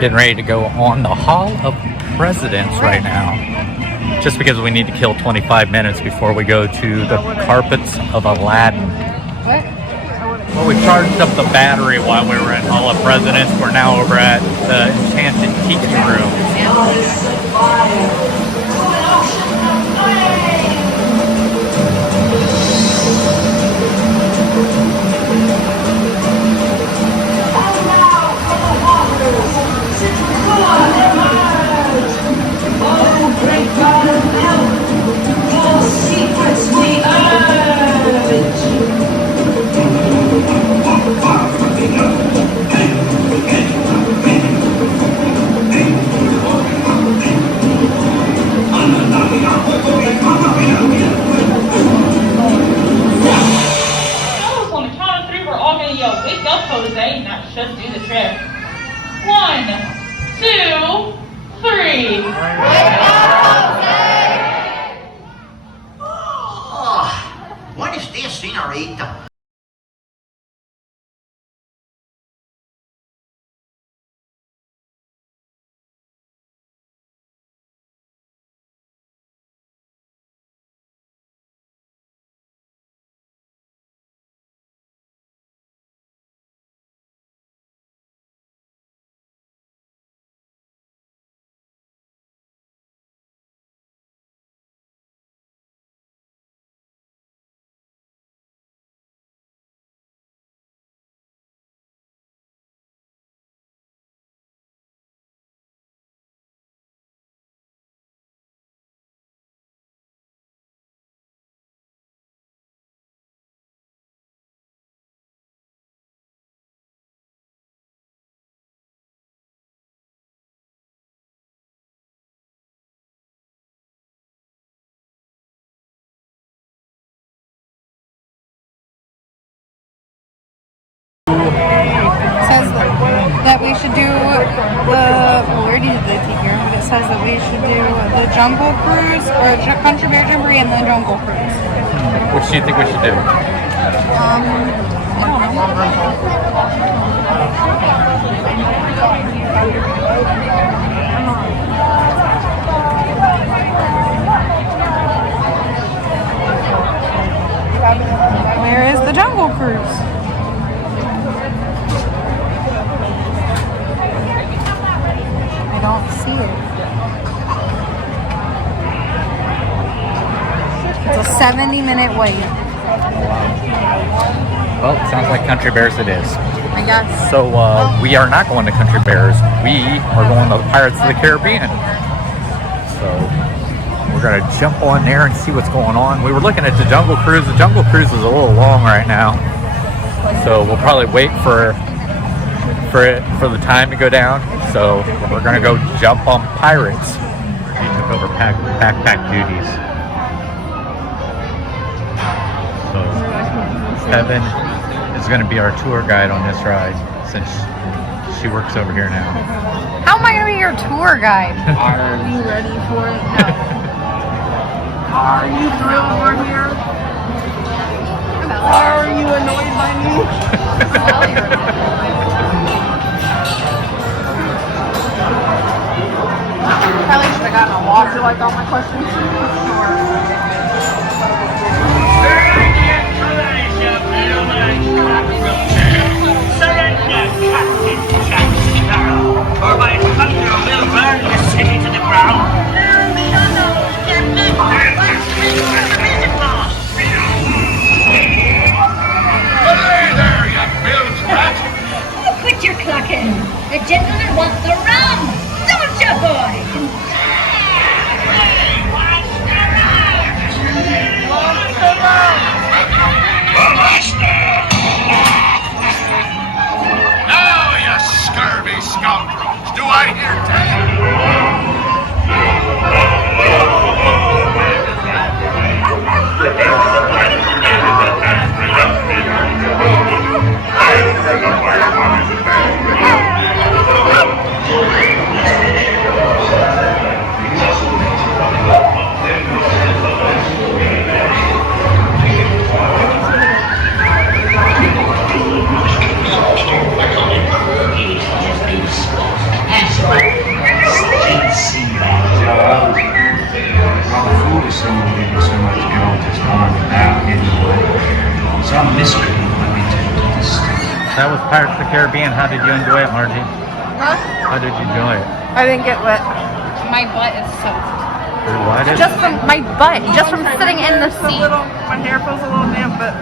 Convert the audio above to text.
getting ready to go on the Hall of Presidents right now. Just because we need to kill 25 minutes before we go to the Carpets of Aladdin. What? Well, we charged up the battery while we were in Hall of Presidents. We're now over at the Enchanted Tiki Room. That we should do we already did the Tiki Room, but it says that we should do the Jungle Cruise or Country Bear Jamboree and the Jungle Cruise. Which do you think we should do? I don't know. Where is the Jungle Cruise? I don't see it. It's a 70-minute wait. Well, it sounds like Country Bears it is. I guess. So we are not going to Country Bears. We are going to the Pirates of the Caribbean. So we're going to jump on there and see what's going on. We were looking at the Jungle Cruise. The Jungle Cruise is a little long right now. So we'll probably wait for the time to go down. So we're gonna go jump on Pirates. He took over backpack duties. So Evan is gonna be our tour guide on this ride since she works over here now. How am I gonna be your tour guide? Are you ready for it? No. Are you thrilled we're here? Are you annoyed by me? Probably should have gotten a water. Did you like all my questions? Surrender, Captain Jack Sparrow, or my thunder will burn the city to the ground. Captain. so much guilt is born without anyone. Some mystery might be tempted to stay. That was Pirates of the Caribbean. How did you enjoy it, Margie? Huh? How did you enjoy it? I didn't get wet. My butt is soaked. Why did Just from my butt, just from sitting in the Just a seat. little, my hair feels a little damp, but